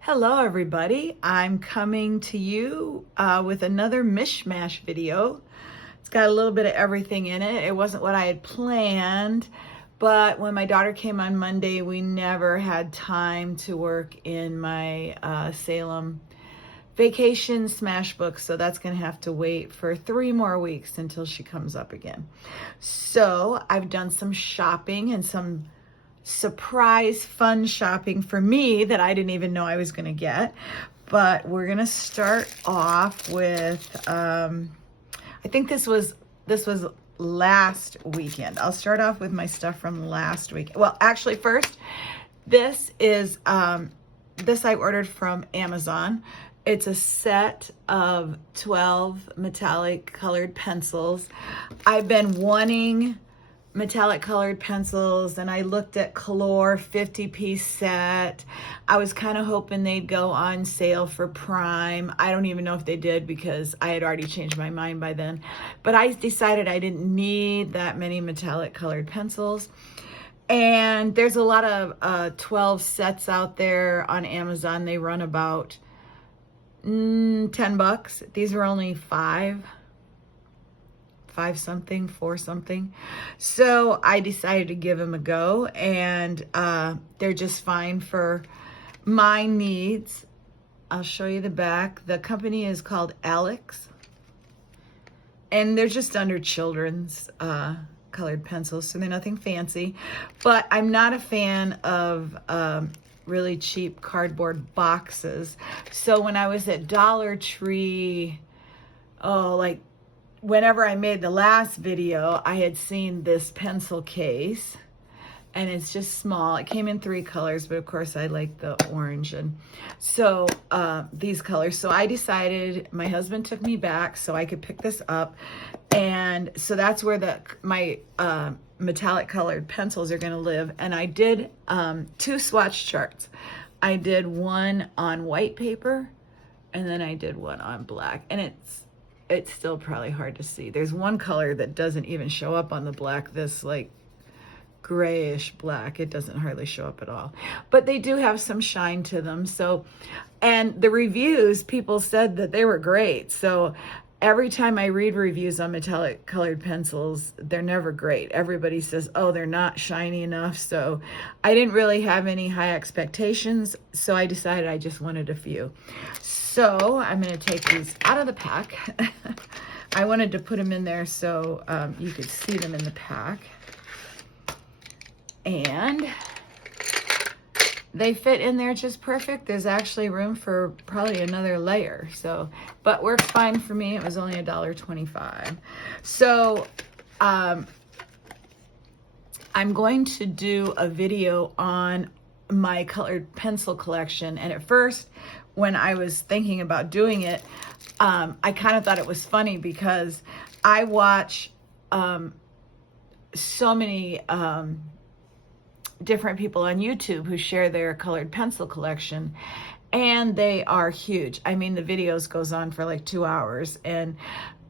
Hello everybody, I'm coming to you with another mishmash video. It's got a little bit of everything in it. It wasn't what I had planned, but when my daughter came on Monday, we never had time to work in my Salem vacation smash book, so that's gonna have to wait for 3 more weeks until she comes up again. So I've done some shopping and some surprise fun shopping for me that I didn't even know I was going to get. But we're going to start off with I think this was last weekend. I'll start off with my stuff from last week. Well, actually first, this is this I ordered from Amazon. It's a set of 12 metallic colored pencils. I've been wanting metallic colored pencils, and I looked at Color 50-piece set. I was kind of hoping they'd go on sale for Prime. I don't even know if they did because I had already changed my mind by then. But I decided I didn't need that many metallic colored pencils. And there's a lot of 12 sets out there on Amazon. They run about $10. These are only five something, 4 something. So I decided to give them a go, and they're just fine for my needs. I'll show you the back. The company is called Alex, and they're just under children's colored pencils, so they're nothing fancy. But I'm not a fan of really cheap cardboard boxes. So when I was at Dollar Tree, like whenever I made the last video, I had seen this pencil case, and it's just small. It came in 3 colors, but of course I like the orange, and so these colors. So I decided, my husband took me back so I could pick this up, and so that's where my metallic colored pencils are going to live. And I did 2 swatch charts. I did one on white paper, and then I did one on black, and it's still probably hard to see. There's one color that doesn't even show up on the black, this like grayish black. It doesn't hardly show up at all. But they do have some shine to them. So, and the reviews, people said that they were great. So every time I read reviews on metallic colored pencils, they're never great. Everybody says, oh, they're not shiny enough. So I didn't really have any high expectations. So I decided I just wanted a few. So I'm going to take these out of the pack. I wanted to put them in there so you could see them in the pack. And they fit in there just perfect. There's actually room for probably another layer. So, but worked fine for me. It was only $1.25. So I'm going to do a video on my colored pencil collection. And at first, when I was thinking about doing it, I kind of thought it was funny because I watch so many different people on YouTube who share their colored pencil collection, and they are huge. I mean, the videos goes on for like 2 hours, and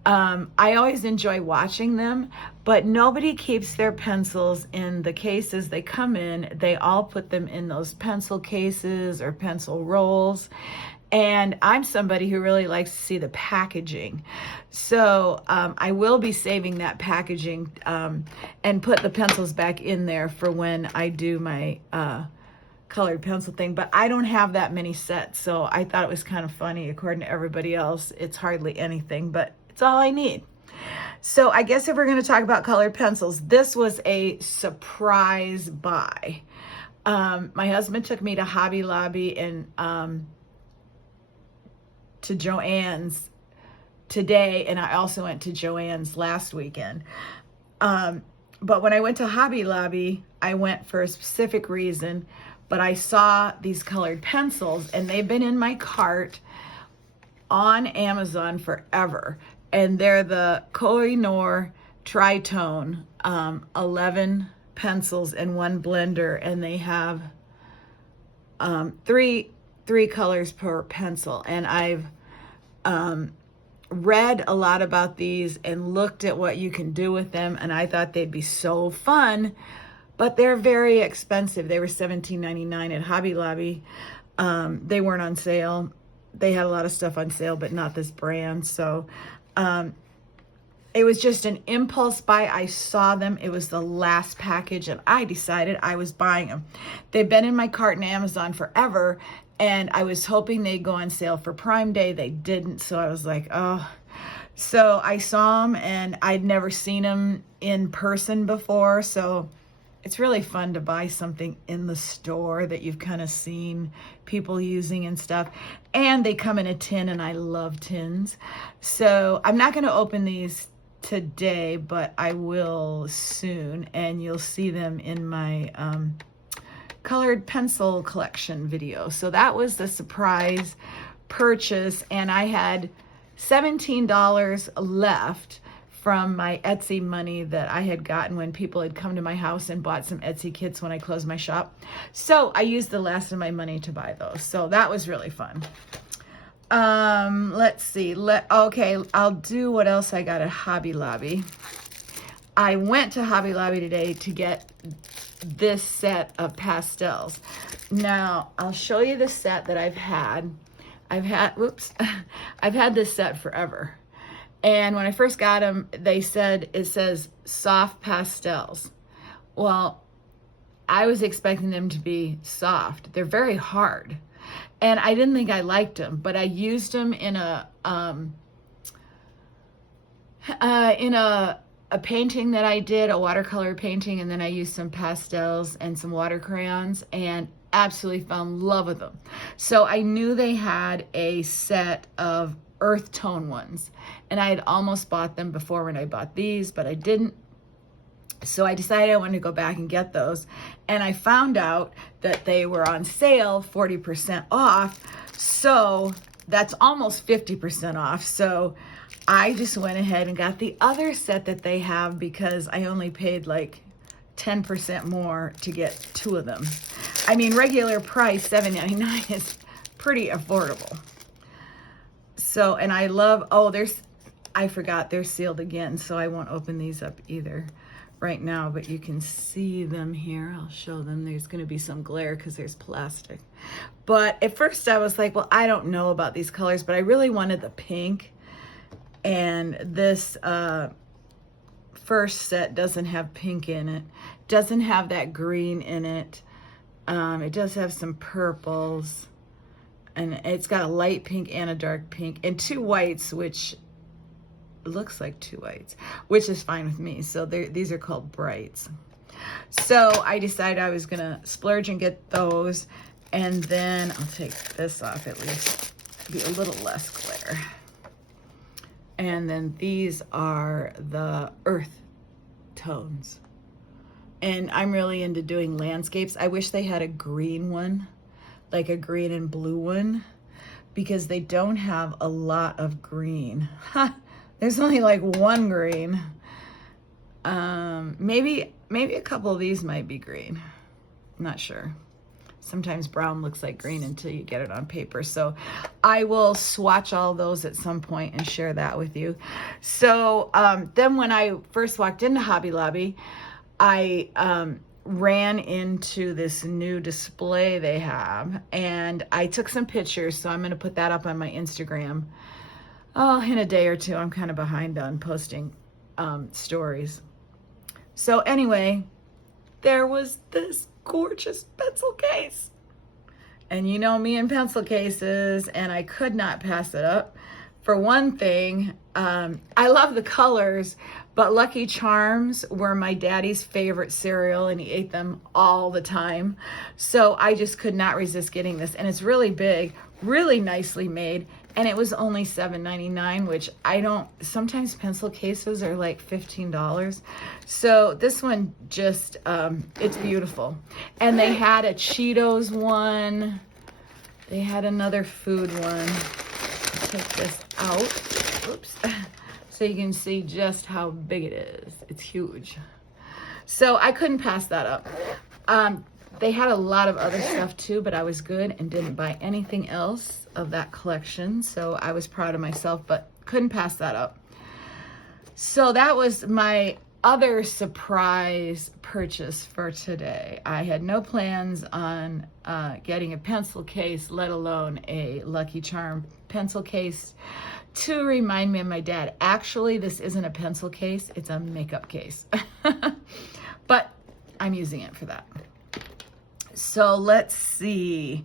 I always enjoy watching them, but nobody keeps their pencils in the cases they come in. They all put them in those pencil cases or pencil rolls. And I'm somebody who really likes to see the packaging. So I will be saving that packaging and put the pencils back in there for when I do my colored pencil thing. But I don't have that many sets, so I thought it was kind of funny. According to everybody else, it's hardly anything, but it's all I need. So I guess if we're going to talk about colored pencils, this was a surprise buy. My husband took me to Hobby Lobby and to Joann's today, and I also went to Joann's last weekend. But when I went to Hobby Lobby, I went for a specific reason, but I saw these colored pencils, and they've been in my cart on Amazon forever. And they're the Koh-i-Noor Tritone 11 pencils in one blender, and they have three colors per pencil. And I've read a lot about these and looked at what you can do with them, and I thought they'd be so fun but they're very expensive. They were $17.99 at Hobby Lobby. They weren't on sale. They had a lot of stuff on sale, but not this brand. So it was just an impulse buy. I saw them. It was the last package, and I decided I was buying them. They've been in my cart in Amazon forever, and I was hoping they'd go on sale for Prime Day. They didn't, so I was like, oh. So I saw them, and I'd never seen them in person before, so it's really fun to buy something in the store that you've kind of seen people using and stuff. And they come in a tin, and I love tins. So I'm not going to open these today, but I will soon, and you'll see them in my colored pencil collection video. So that was the surprise purchase, and I had $17 left from my Etsy money that I had gotten when people had come to my house and bought some Etsy kits when I closed my shop. So I used the last of my money to buy those. So that was really fun. Let's see. Okay, I'll do what else I got at Hobby Lobby. I went to Hobby Lobby today to get this set of pastels. Now, I'll show you the set that I've had. I've had this set forever. And when I first got them, they said, it says soft pastels. Well, I was expecting them to be soft. They're very hard. And I didn't think I liked them, but I used them in a painting that I did, a watercolor painting, and then I used some pastels and some water crayons, and absolutely fell in love with them. So I knew they had a set of earth tone ones, and I had almost bought them before when I bought these, but I didn't. So I decided I wanted to go back and get those, and I found out that they were on sale 40% off. So that's almost 50% off. So I just went ahead and got the other set that they have because I only paid like 10% more to get two of them. I mean, regular price $7.99 is pretty affordable. So, and I love, I forgot they're sealed again, so I won't open these up either right now, but you can see them here. I'll show them. There's going to be some glare because there's plastic. But at first I was like, well, I don't know about these colors, but I really wanted the pink. And this first set doesn't have pink in it. Doesn't have that green in it. It does have some purples. And it's got a light pink and a dark pink. And two whites, which looks like two whites, which is fine with me. So these are called brights. So I decided I was going to splurge and get those. And then I'll take this off at least. Be a little less glare. And then these are the earth tones. And I'm really into doing landscapes. I wish they had a green one, like a green and blue one, because they don't have a lot of green. There's only like one green. Maybe a couple of these might be green. I'm not sure. Sometimes brown looks like green until you get it on paper. So I will swatch all those at some point and share that with you. So then when I first walked into Hobby Lobby, I ran into this new display they have, and I took some pictures, so I'm going to put that up on my Instagram in a day or two. I'm kind of behind on posting stories. So anyway, there was this gorgeous pencil case. And you know me and pencil cases, and I could not pass it up. For one thing, I love the colors, but Lucky Charms were my daddy's favorite cereal, and he ate them all the time. So I just could not resist getting this. And it's really big, really nicely made, and it was only $7.99, which sometimes pencil cases are like $15. So this one just, it's beautiful. And they had a Cheetos one. They had another food one. I'll take this out. Oops. So you can see just how big it is. It's huge. So I couldn't pass that up. They had a lot of other stuff too, but I was good and didn't buy anything else of that collection. So I was proud of myself, but couldn't pass that up. So that was my other surprise purchase for today. I had no plans on getting a pencil case, let alone a Lucky Charm pencil case to remind me of my dad. Actually, this isn't a pencil case, it's a makeup case. But I'm using it for that. So let's see.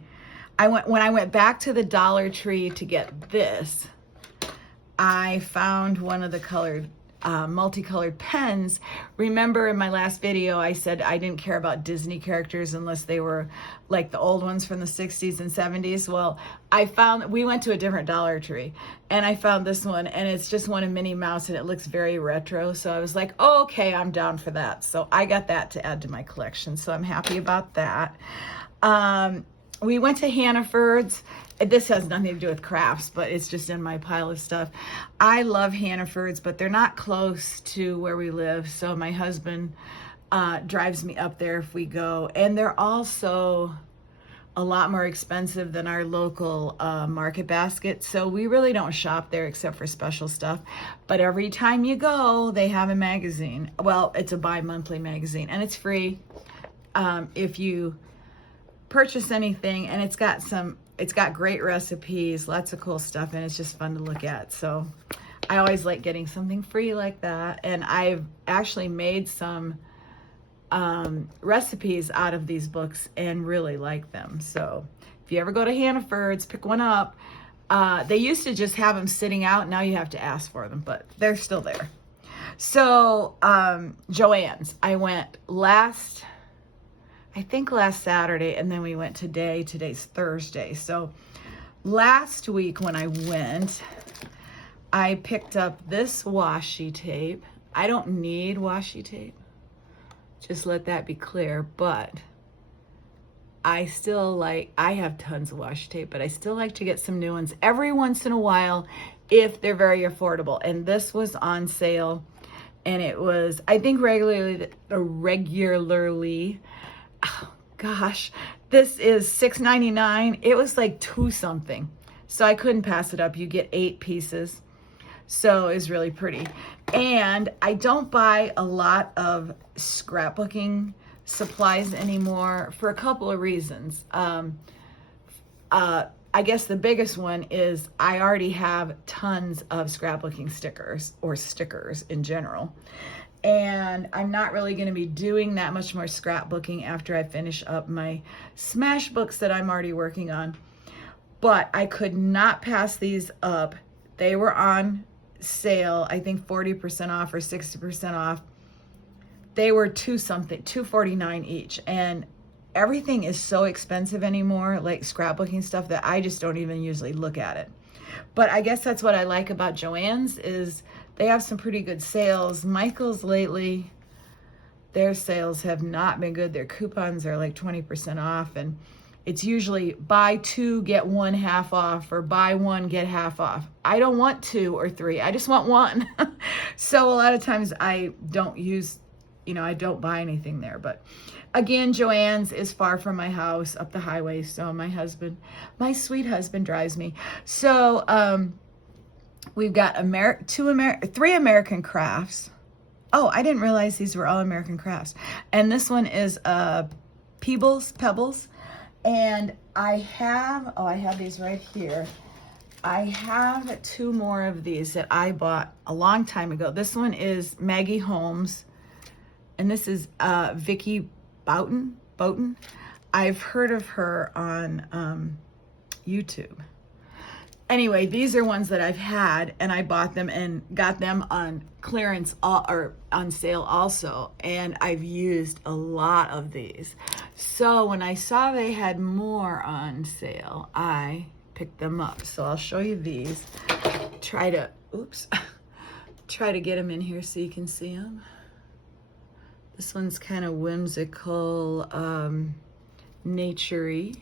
When I went back to the Dollar Tree to get this, I found one of the colored multicolored pens. Remember in my last video I said I didn't care about Disney characters unless they were like the old ones from the 60s and 70s. Well, we went to a different Dollar Tree and I found this one, and it's just one of Minnie Mouse and it looks very retro. So I was like, oh, okay, I'm down for that. So I got that to add to my collection. So I'm happy about that. We went to Hannaford's. This has nothing to do with crafts, but it's just in my pile of stuff. I love Hannaford's, but they're not close to where we live. So my husband drives me up there if we go. And they're also a lot more expensive than our local Market Basket. So we really don't shop there except for special stuff. But every time you go, they have a magazine. Well, it's a bi-monthly magazine and it's free if you purchase anything, and it's got great recipes, lots of cool stuff, and it's just fun to look at. So I always like getting something free like that. And I've actually made some recipes out of these books and really like them. So if you ever go to Hannaford's, pick one up. They used to just have them sitting out. Now you have to ask for them, but they're still there. So Joann's, I went last Saturday, and then we went today. Today's Thursday. So last week when I went, I picked up this washi tape. I don't need washi tape. Just let that be clear. But I have tons of washi tape, but I still like to get some new ones every once in a while if they're very affordable. And this was on sale, and it was, I think regularly, oh gosh, this is $6.99. It was like $2 something. So I couldn't pass it up. You get 8 pieces. So it was really pretty. And I don't buy a lot of scrapbooking supplies anymore for a couple of reasons. I guess the biggest one is I already have tons of scrapbooking stickers, or stickers in general. And I'm not really going to be doing that much more scrapbooking after I finish up my Smash books that I'm already working on. But I could not pass these up. They were on sale, I think 40% off or 60% off. They were $2.49 each. And everything is so expensive anymore, like scrapbooking stuff, that I just don't even usually look at it. But I guess that's what I like about Joann's, is they have some pretty good sales. Michael's lately, their sales have not been good. Their coupons are like 20% off, and it's usually buy 2, get 1 half off, or buy 1, get half off. I don't want 2 or 3. I just want 1. So a lot of times I don't I don't buy anything there. But again, Joann's is far from my house, up the highway. So my sweet husband drives me. So, we've got 3 American crafts. Oh, I didn't realize these were all American crafts. And this one is Pebbles. And I have these right here. I have 2 more of these that I bought a long time ago. This one is Maggie Holmes, and this is Vicky Boughton. I've heard of her on YouTube. Anyway, these are ones that I've had, and I bought them and got them on clearance or on sale also, and I've used a lot of these. So when I saw they had more on sale, I picked them up. So I'll show you these. Try to get them in here so you can see them. This one's kind of whimsical, nature-y.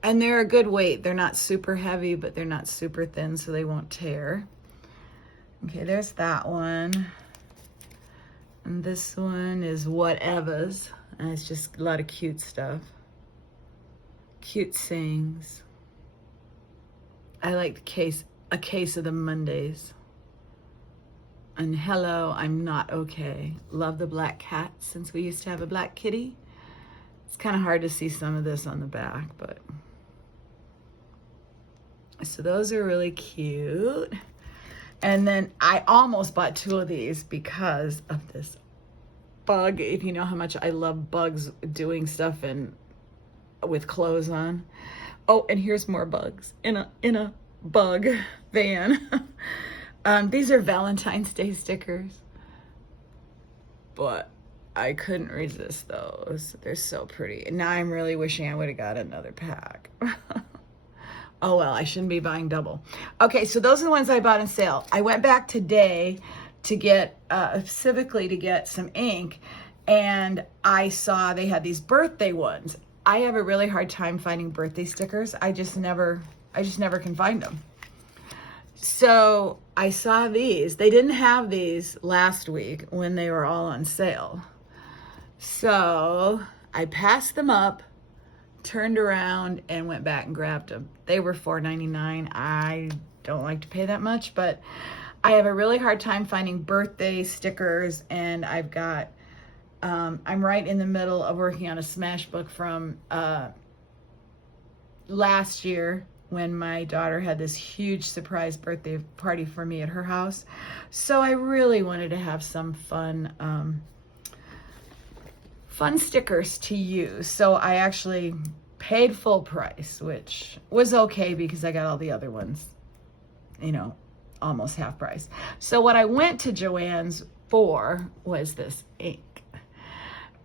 And they're a good weight. They're not super heavy, but they're not super thin, so they won't tear. Okay, there's that one. And this one is Whatever's. And it's just a lot of cute stuff. Cute sayings. I like a case of the Mondays. And hello, I'm not okay. Love the black cat since we used to have a black kitty. It's kind of hard to see some of this on the back, but. So those are really cute. And then I almost bought 2 of these because of this bug. If you know how much I love bugs doing stuff and with clothes on. Oh, and here's more bugs in a bug van. These are Valentine's Day stickers, but I couldn't resist those. They're so pretty. And now I'm really wishing I would have got another pack. Oh, well, I shouldn't be buying double. Okay, so those are the ones I bought on sale. I went back today to get, specifically to get some ink, and I saw they had these birthday ones. I have a really hard time finding birthday stickers. I just never can find them. So I saw these. They didn't have these last week when they were all on sale. So I passed them up, turned around, and went back and grabbed them. They were $4.99. I don't like to pay that much, but I have a really hard time finding birthday stickers, and I've got, I'm right in the middle of working on a smash book from last year when my daughter had this huge surprise birthday party for me at her house. So I really wanted to have some fun stickers to use. So I actually paid full price, which was okay because I got all the other ones, you know, almost half price. So what I went to Joann's for was this ink.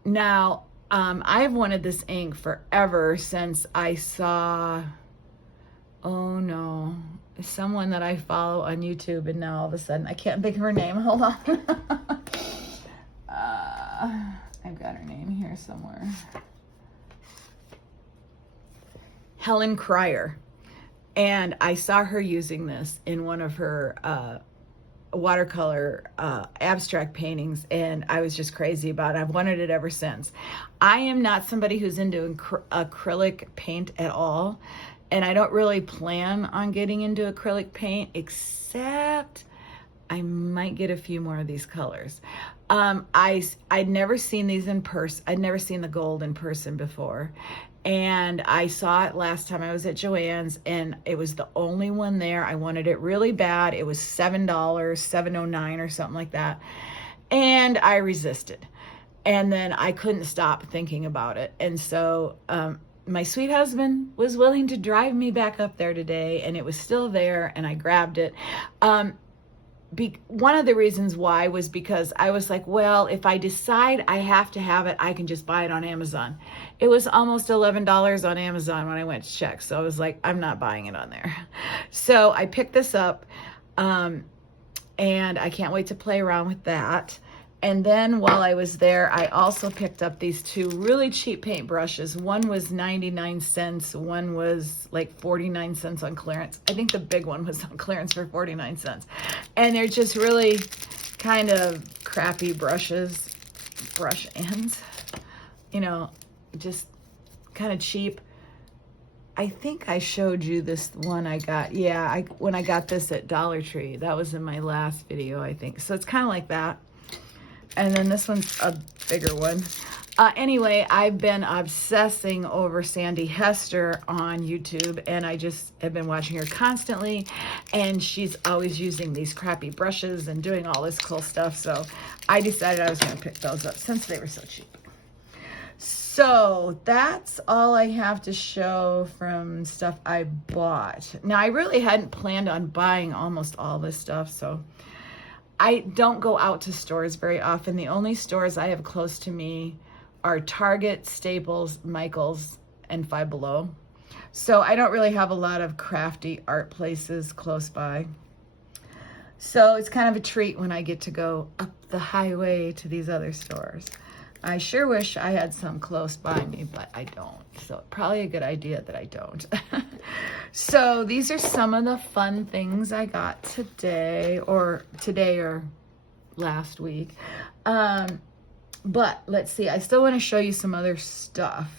Now, I've wanted this ink forever since I saw, oh no, someone that I follow on YouTube, and now all of a sudden I can't think of her name. Hold on. I've got her name here somewhere. Helen Cryer. And I saw her using this in one of her watercolor abstract paintings, and I was just crazy about it. I've wanted it ever since. I am not somebody who's into acrylic paint at all, and I don't really plan on getting into acrylic paint, except I might get a few more of these colors. I'd never seen these in person. I'd never seen the gold in person before. And I saw it last time I was at Joann's, and it was the only one there. I wanted it really bad. It was $7, $7.09 or something like that. And I resisted. And then I couldn't stop thinking about it. And so my sweet husband was willing to drive me back up there today, and it was still there, and I grabbed it. One of the reasons why was because I was like, well, if I decide I have to have it, I can just buy it on Amazon. It was almost $11 on Amazon when I went to check. So I was like, I'm not buying it on there. So I picked this up, and I can't wait to play around with that. And then while I was there, I also picked up these 2 really cheap paint brushes. One was 99 cents. One was like 49 cents on clearance. I think the big one was on clearance for 49 cents. And they're just really kind of crappy brushes, brush ends, you know, just kind of cheap. I think I showed you this one I got. Yeah, when I got this at Dollar Tree. That was in my last video, I think. So it's kind of like that. And then this one's a bigger one. Anyway, I've been obsessing over Sandy Hester on YouTube, and I just have been watching her constantly, and she's always using these crappy brushes and doing all this cool stuff. So I decided I was going to pick those up since they were so cheap. So that's all I have to show from stuff I bought. Now, I really hadn't planned on buying almost all this stuff, so I don't go out to stores very often. The only stores I have close to me are Target, Staples, Michael's, and Five Below. So I don't really have a lot of crafty art places close by. So it's kind of a treat when I get to go up the highway to these other stores. I sure wish I had some close by me, but I don't. So probably a good idea that I don't. So these are some of the fun things I got today or last week. But let's see, I still want to show you some other stuff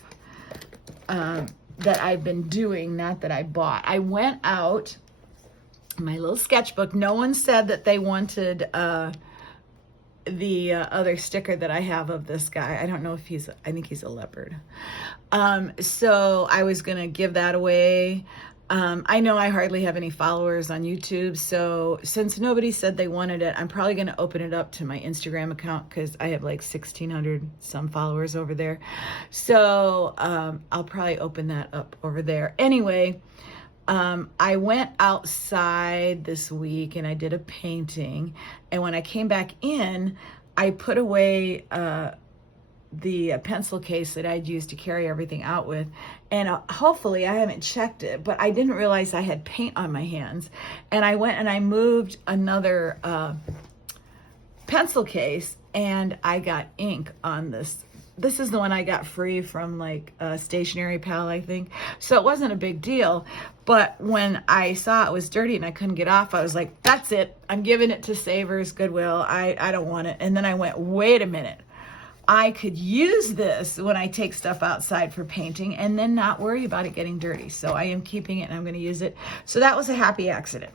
that I've been doing, not that I bought. I went out my little sketchbook. No one said that they wanted the other sticker that I have of this guy. I don't know if I think he's a leopard. So I was going to give that away. I know I hardly have any followers on YouTube, so since nobody said they wanted it, I'm probably going to open it up to my Instagram account because I have like 1,600 some followers over there. So I'll probably open that up over there. Anyway, I went outside this week and I did a painting, and when I came back in, I put away the pencil case that I'd used to carry everything out with, and hopefully I haven't checked it, but I didn't realize I had paint on my hands, and I went and I moved another pencil case, and I got ink on this. This is the one I got free from like a stationery pal, I think. So it wasn't a big deal. But when I saw it was dirty and I couldn't get off, I was like, that's it. I'm giving it to Savers, Goodwill. I don't want it. And then I went, wait a minute. I could use this when I take stuff outside for painting and then not worry about it getting dirty. So I am keeping it and I'm going to use it. So that was a happy accident.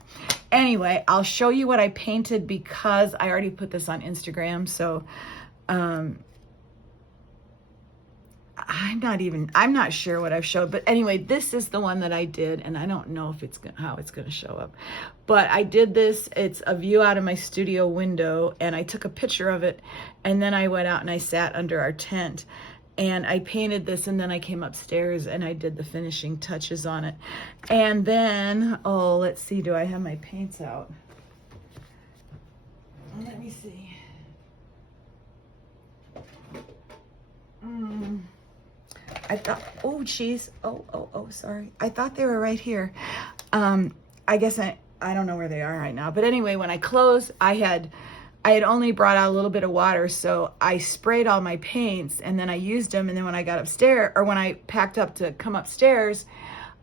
Anyway, I'll show you what I painted because I already put this on Instagram. So, I'm not sure what I've showed, but anyway, this is the one that I did, and I don't know if how it's going to show up, but I did this. It's a view out of my studio window, and I took a picture of it, and then I went out and I sat under our tent, and I painted this, and then I came upstairs and I did the finishing touches on it. And then, oh, let's see, do I have my paints out? Let me see. I thought, oh, geez. Oh, sorry. I thought they were right here. I guess I don't know where they are right now. But anyway, when I closed, I had only brought out a little bit of water, so I sprayed all my paints, and then I used them, and then when I got upstairs, or when I packed up to come upstairs,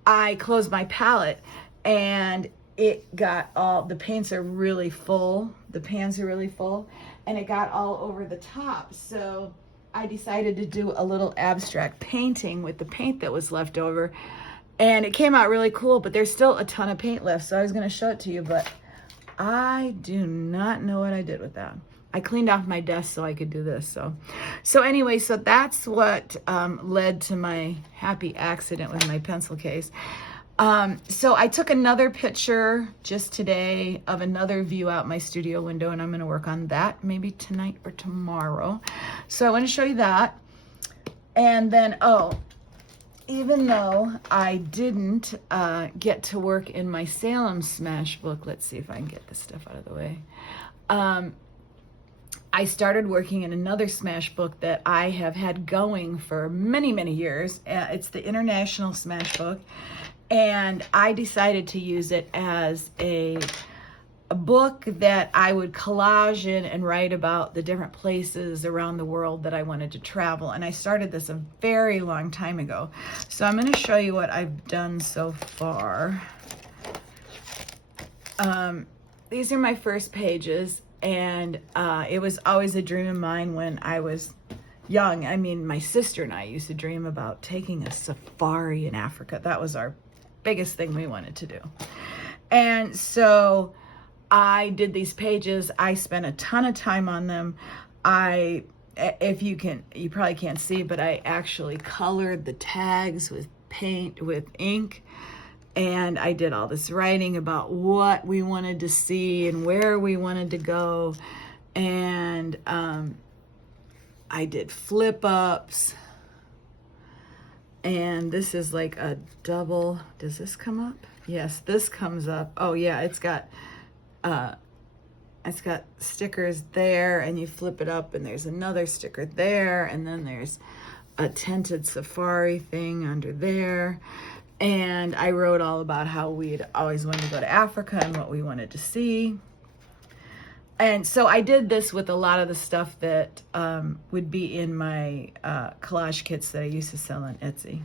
I closed my palette, and it got the paints are really full, the pans are really full, and it got all over the top, so I decided to do a little abstract painting with the paint that was left over, and it came out really cool, but there's still a ton of paint left, so I was going to show it to you, but I do not know what I did with that. I cleaned off my desk so I could do this. So anyway, so that's what led to my happy accident with my pencil case. So I took another picture just today of another view out my studio window, and I'm going to work on that maybe tonight or tomorrow. So I want to show you that. And then, even though I didn't get to work in my Salem Smash book, let's see if I can get this stuff out of the way. I started working in another Smash book that I have had going for many, many years. It's the International Smash book. And I decided to use it as a book that I would collage in and write about the different places around the world that I wanted to travel. And I started this a very long time ago. So I'm going to show you what I've done so far. These are my first pages, and it was always a dream of mine when I was young. I mean, my sister and I used to dream about taking a safari in Africa. That was our biggest thing we wanted to do. And so I did these pages. I spent a ton of time on them. If you probably can't see, but I actually colored the tags with paint, with ink. And I did all this writing about what we wanted to see and where we wanted to go. And I did flip ups. And this is like a double. Does this come up? Yes, this comes up. Oh yeah, it's got stickers there, and you flip it up and there's another sticker there, and then there's a tented safari thing under there. And I wrote all about how we'd always wanted to go to Africa and what we wanted to see. And so I did this with a lot of the stuff that would be in my collage kits that I used to sell on Etsy.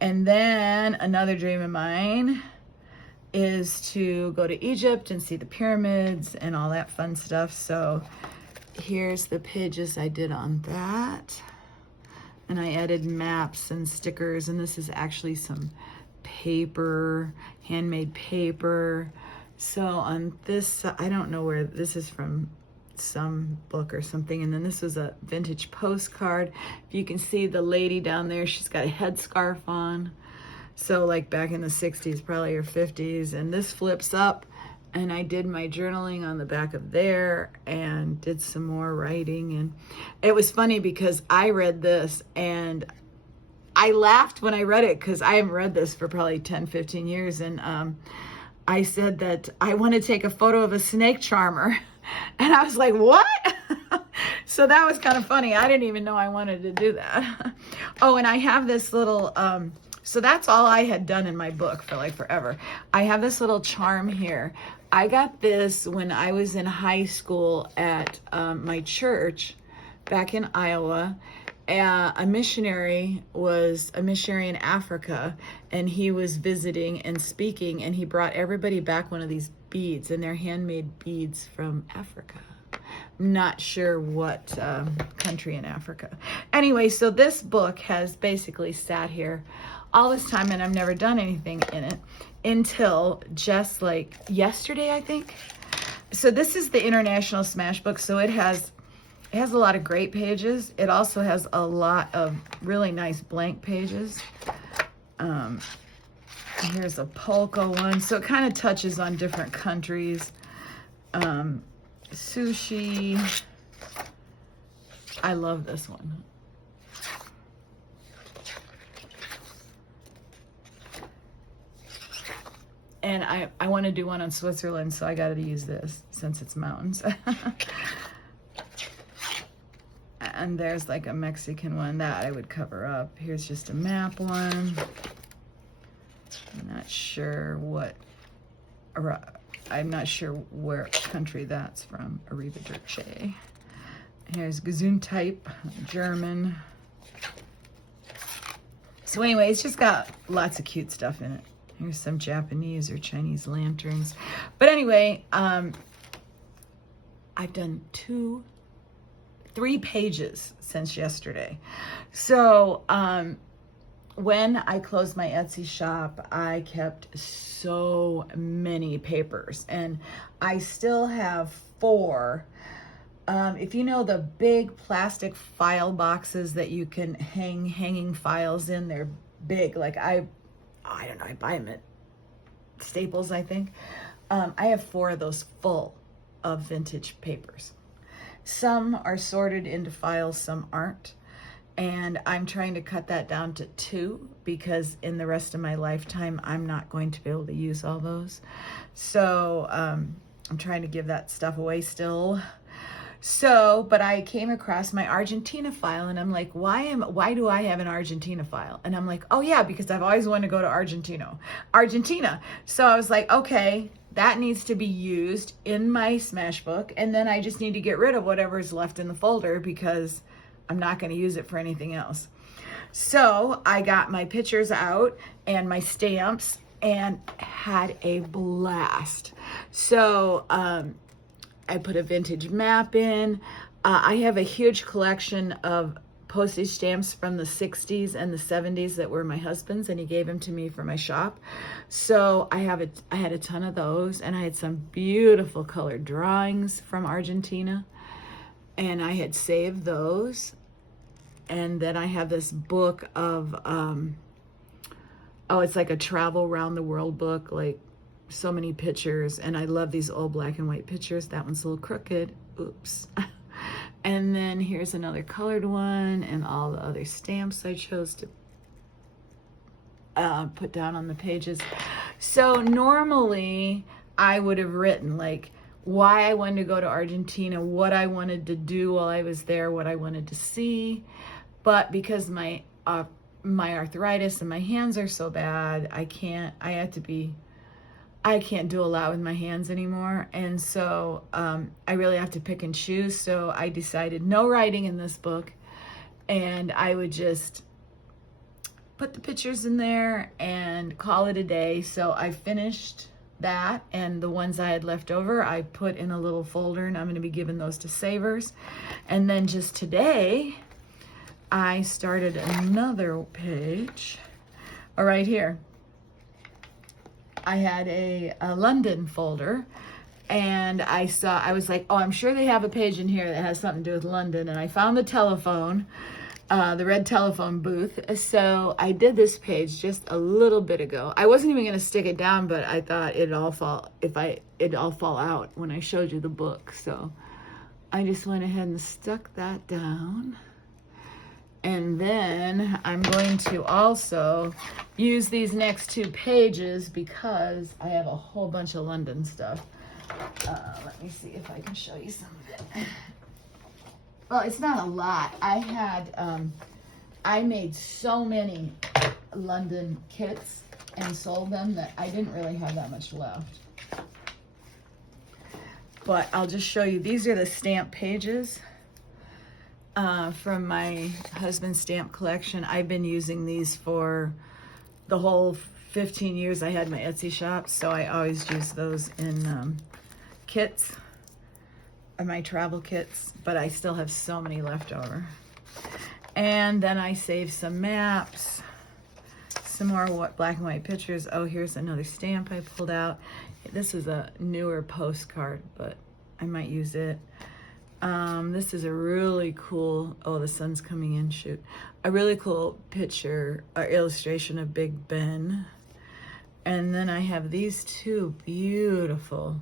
And then another dream of mine is to go to Egypt and see the pyramids and all that fun stuff. So here's the pages I did on that. And I added maps and stickers, and this is actually some paper, handmade paper. So on this, I don't know where this is from, some book or something. And then this was a vintage postcard. If you can see the lady down there, she's got a headscarf on. So like back in the 60s, probably or 50s. And this flips up, and I did my journaling on the back of there and did some more writing. And it was funny because I read this and I laughed when I read it because I haven't read this for probably 10, 15 years. And I said that I want to take a photo of a snake charmer. And I was like, what? So that was kind of funny. I didn't even know I wanted to do that. Oh, and I have this little, so that's all I had done in my book for like forever. I have this little charm here. I got this when I was in high school at my church back in Iowa. A missionary in Africa, and he was visiting and speaking, and he brought everybody back one of these beads, and they're handmade beads from Africa. I'm not sure what country in Africa. Anyway, so this book has basically sat here all this time, and I've never done anything in it until just like yesterday, I think. So this is the International Smash book, so it has a lot of great pages. It also has a lot of really nice blank pages. Here's a polka one. So it kind of touches on different countries. Sushi. I love this one. And I want to do one on Switzerland, so I got to use this since it's mountains. And there's like a Mexican one that I would cover up. Here's just a map one. I'm not sure where country that's from. Arrivederci. Here's Gesundheit, German. So anyway, it's just got lots of cute stuff in it. Here's some Japanese or Chinese lanterns. But anyway, I've done 3 pages since yesterday. So when I closed my Etsy shop, I kept so many papers, and I still have 4. If you know the big plastic file boxes that you can hanging files in, they're big. Like I don't know, I buy them at Staples, I think. I have 4 of those full of vintage papers. Some are sorted into files, some aren't. And I'm trying to cut that down to 2 because in the rest of my lifetime, I'm not going to be able to use all those. So I'm trying to give that stuff away still. So, but I came across my Argentina file, and I'm like, why do I have an Argentina file? And I'm like, oh yeah, because I've always wanted to go to Argentina. So I was like, okay, that needs to be used in my Smash book, and then I just need to get rid of whatever's left in the folder because I'm not going to use it for anything else. So I got my pictures out and my stamps and had a blast. So I put a vintage map in. I have a huge collection of postage stamps from the 60s and the 70s that were my husband's, and he gave them to me for my shop. So I had a ton of those, and I had some beautiful colored drawings from Argentina, and I had saved those. And then I have this book of, it's like a travel around the world book, like so many pictures. And I love these old black and white pictures. That one's a little crooked. Oops. And then here's another colored one, and all the other stamps I chose to put down on the pages. So normally I would have written like why I wanted to go to Argentina, what I wanted to do while I was there, what I wanted to see. But because my arthritis and my hands are so bad, I can't do a lot with my hands anymore. And so I really have to pick and choose. So I decided no writing in this book, and I would just put the pictures in there and call it a day. So I finished that, and the ones I had left over, I put in a little folder, and I'm going to be giving those to savers. And then just today, I started another page right here. I had a London folder, and I was like, oh, I'm sure they have a page in here that has something to do with London. And I found the telephone, the red telephone booth. So I did this page just a little bit ago. I wasn't even going to stick it down, but I thought it'd all fall out when I showed you the book. So I just went ahead and stuck that down. And then I'm going to also use these next 2 pages because I have a whole bunch of London stuff. Let me see if I can show you some of it. Well, it's not a lot. I made so many London kits and sold them that I didn't really have that much left. But I'll just show you. These are the stamp pages from my husband's stamp collection. I've been using these for the whole 15 years I had my Etsy shop, so I always use those in kits, my travel kits, but I still have so many left over. And then I saved some maps, some more black and white pictures. Oh, here's another stamp I pulled out. This is a newer postcard, but I might use it. This is a really cool, oh, the sun's coming in, shoot. A really cool picture or illustration of Big Ben. And then I have these 2 beautiful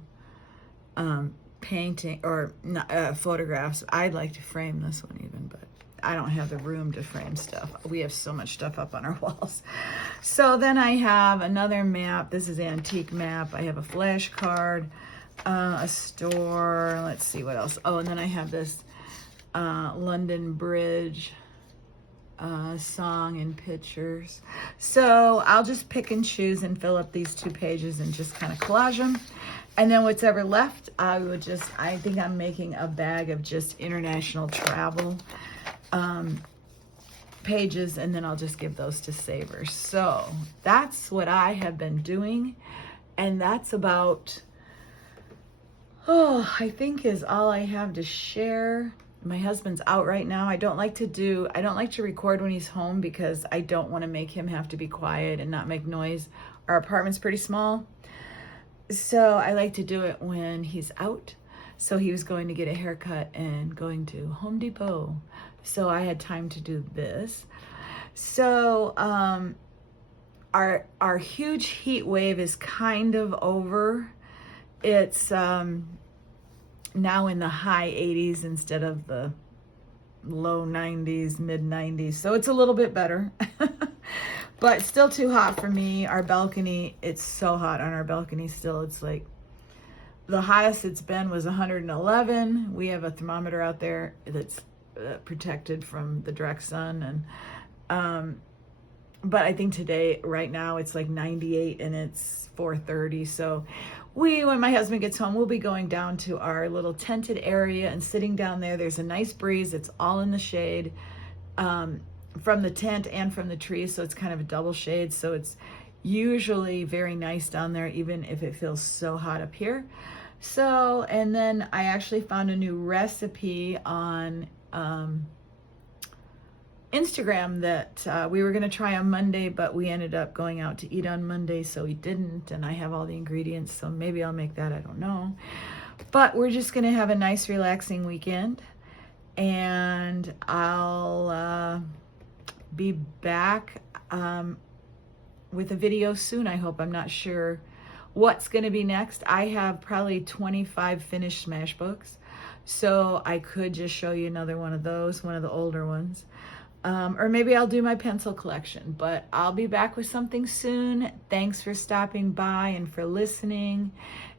painting or photographs. I'd like to frame this one even, but I don't have the room to frame stuff. We have so much stuff up on our walls. So then I have another map. This is an antique map. I have a flashcard, a store. Let's see what else. Oh, and then I have this London Bridge song and pictures. So I'll just pick and choose and fill up these 2 pages and just kind of collage them. And then whatever left, I think I'm making a bag of just international travel pages, and then I'll just give those to savers. So that's what I have been doing, and that's about, I think is all I have to share. My husband's out right now. I don't like to record when he's home because I don't want to make him have to be quiet and not make noise. Our apartment's pretty small, so I like to do it when he's out. So he was going to get a haircut and going to Home Depot. So I had time to do this. So our huge heat wave is kind of over. It's now in the high 80s instead of the low 90s, mid 90s. So it's a little bit better, but still too hot for me. Our balcony, it's so hot on our balcony still. It's like the hottest it's been was 111. We have a thermometer out there that's protected from the direct sun. And, but I think today, right now, it's like 98 and it's 4:30. So when my husband gets home, we'll be going down to our little tented area and sitting down there. There's a nice breeze. It's all in the shade from the tent and from the trees. So it's kind of a double shade. So it's usually very nice down there, even if it feels so hot up here. So, and then I actually found a new recipe on Instagram that we were going to try on Monday, but we ended up going out to eat on Monday, so we didn't, and I have all the ingredients, so maybe I'll make that, I don't know. But we're just going to have a nice relaxing weekend, and I'll be back with a video soon, I hope. I'm not sure what's going to be next. I have probably 25 finished Smash books, so I could just show you another one of those, one of the older ones. Or maybe I'll do my pencil collection, but I'll be back with something soon. Thanks for stopping by and for listening.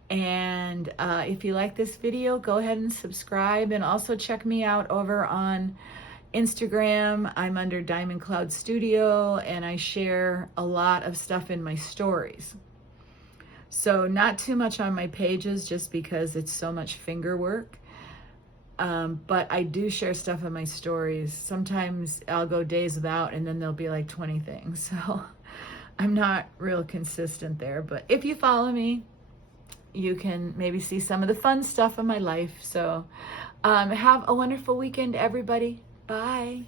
And if you like this video, go ahead and subscribe, and also check me out over on Instagram. I'm under Diamond Cloud Studio, and I share a lot of stuff in my stories. So not too much on my pages just because it's so much finger work. But I do share stuff in my stories. Sometimes I'll go days without, and then there'll be like 20 things. So I'm not real consistent there. But if you follow me, you can maybe see some of the fun stuff in my life. So have a wonderful weekend, everybody. Bye.